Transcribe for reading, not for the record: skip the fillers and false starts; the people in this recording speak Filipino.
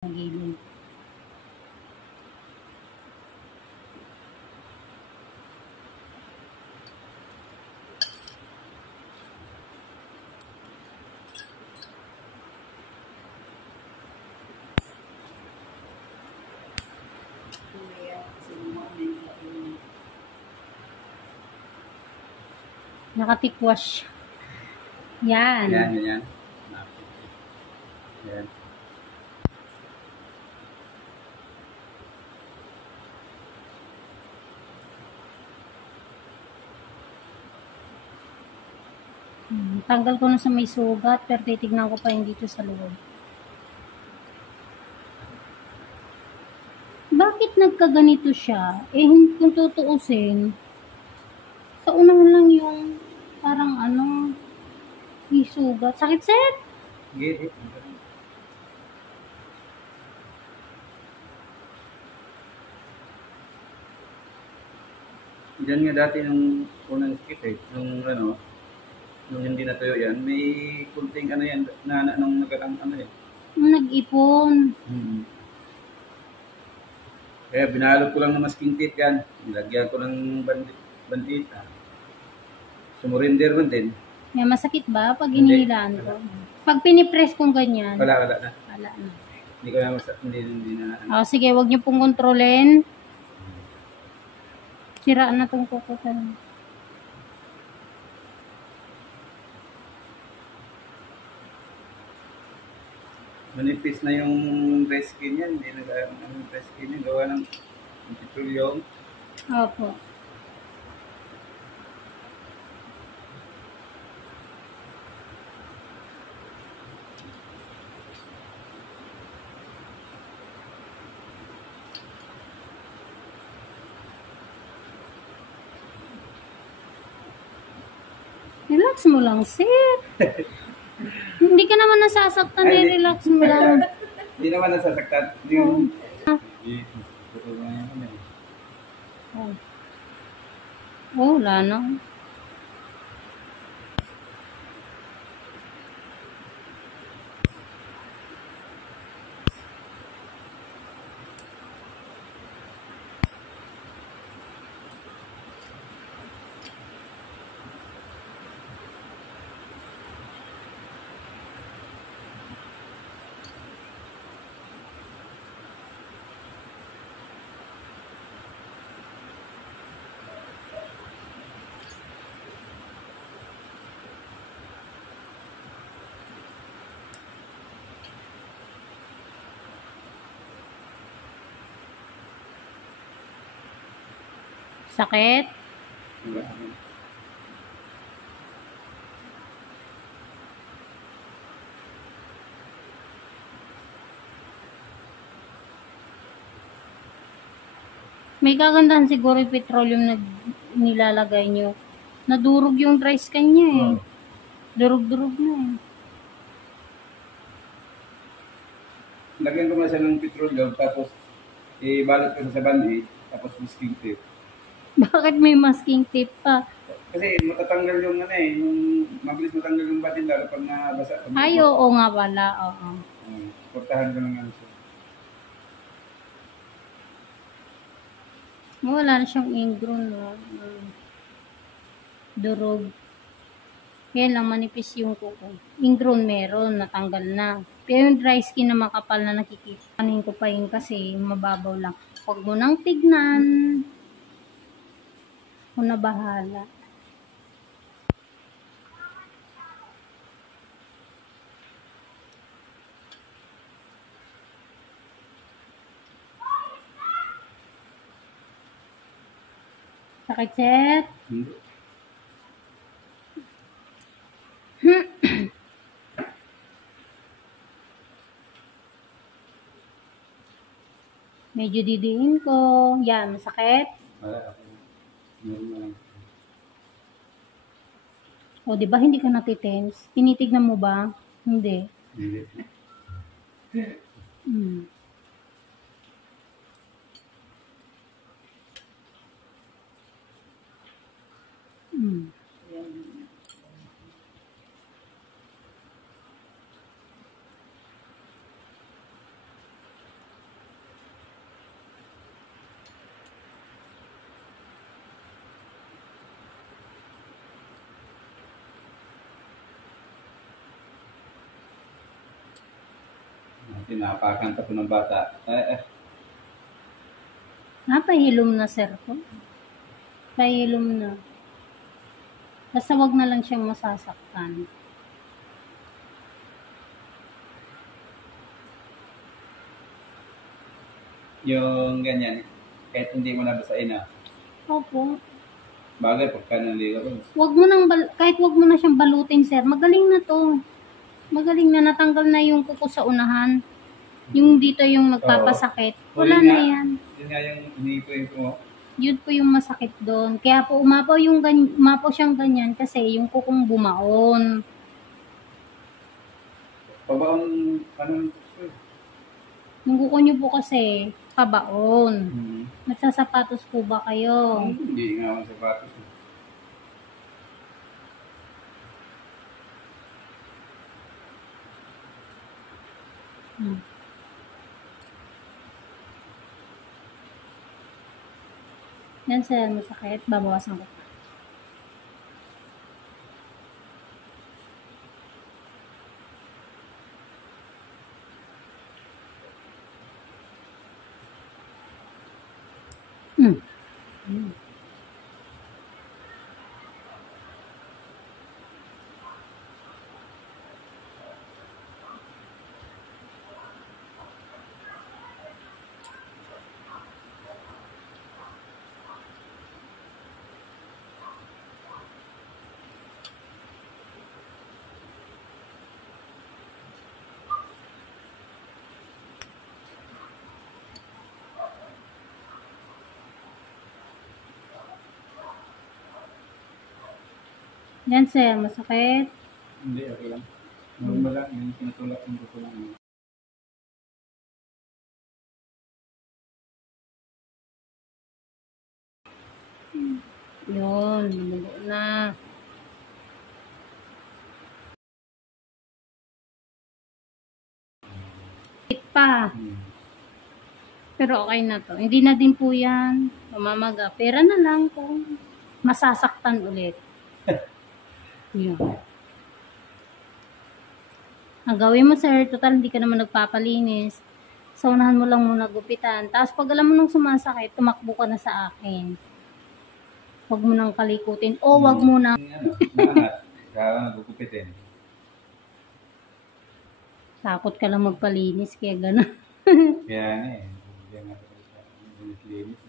Gilid. Nakatipwash. Yan. Yan. Yan. Tanggal ko na sa may sugat, pero titignan ko pa yung dito sa loob. Bakit nagkaganito siya? Kung tutuusin, sa unahan lang yung parang yung sugat. Sakit, sir? Gilid. Diyan nga dati nung unang skip nung hindi natuyo yan, may kunting yan, nung nagkakang Nag-ipon. Kaya binalot ko lang ng masking tape yan. Nilagyan ko ng bandita. Sumurinder man din. May masakit ba pag hinihilaan ko? Pag pinipress kong ganyan. Wala na. Wala na. Hindi ko na hindi na. Sige, wag niyo pong kontrolin. Sira na tong kukutan. Manipis na yung breast skin yan. Hindi na ang breast skin yan. Gawa ng petroleum. Opo. Relax mo lang, sir. Hindi ka naman nasasaktan, relax mo lang. Hindi naman nasasaktan. Wala na. Sakit? May kagandahan siguro yung petroleum na nilalagay nyo. Nadurog yung dry skin niya eh. Durog-durog na eh. Lagyan ko na siya ng petroleum, tapos ibalot ko sa band-aid, tapos masking tape. Bakit may masking tape pa? Kasi matatanggal yung yung mabilis matanggal yung batin lalo pag nabasa. Ay, oo nga pala, oo. Portahan ko ng siya. Wala na siyang ingrown, no? Durog. Kaya lang manipis yung kuko. Ingrown meron, natanggal na. Pero yung dry skin na makapal na nakikita. Kanin ko pa yun kasi mababaw lang. Huwag mo nang tignan. Ako na bahala. Sakit, sir? Medyo didiin ko. Yan, masakit? O, di ba hindi ka natitense? Tinitignan mo ba? Hindi. Tinapakan pa ito ng bata. Napahilom na, sir ko. Pahilom na. Basta wag na lang siyang masasaktan. Yung ganyan, kahit hindi mo nabasain na, Opo. bagay pagka naligo rin. Kahit wag mo na siyang balutin, sir. Magaling na to. Magaling na, natanggal na yung kuko sa unahan. Yung dito yung magpapasakit. Wala na yan. Yun nga yung iniipin ko. Yun po yung masakit doon. Kaya po umapaw siyang ganyan kasi yung kukong bumaon. Pabaon, anong Yung kuko niyo po kasi pabaon. Nagsasapatos po ba kayo? Hindi nga ako sapatos. Yan, sir, masakit. Babawasan ko. Yan, sir, masakit. Hindi, okay lang. Normal lang, yung pinatulak yung gusto lang. Yun, lumugo na. Pa. Pero okay na to. Hindi na din po yan mamamaga. Pera na lang kung masasaktan ulit. Yun. Ang gawin mo, sir, total hindi ka naman nagpapalinis. So, unahan mo lang muna gupitan. Tapos pag alam mo nang sumasakit, tumakbo ka na sa akin. Huwag mo nang kalikutin. O wag mo nang... Lahat. Kaya nagugupitin. Takot ka lang magpalinis, kaya gano'n. Kaya nga eh. Hindi nga linis.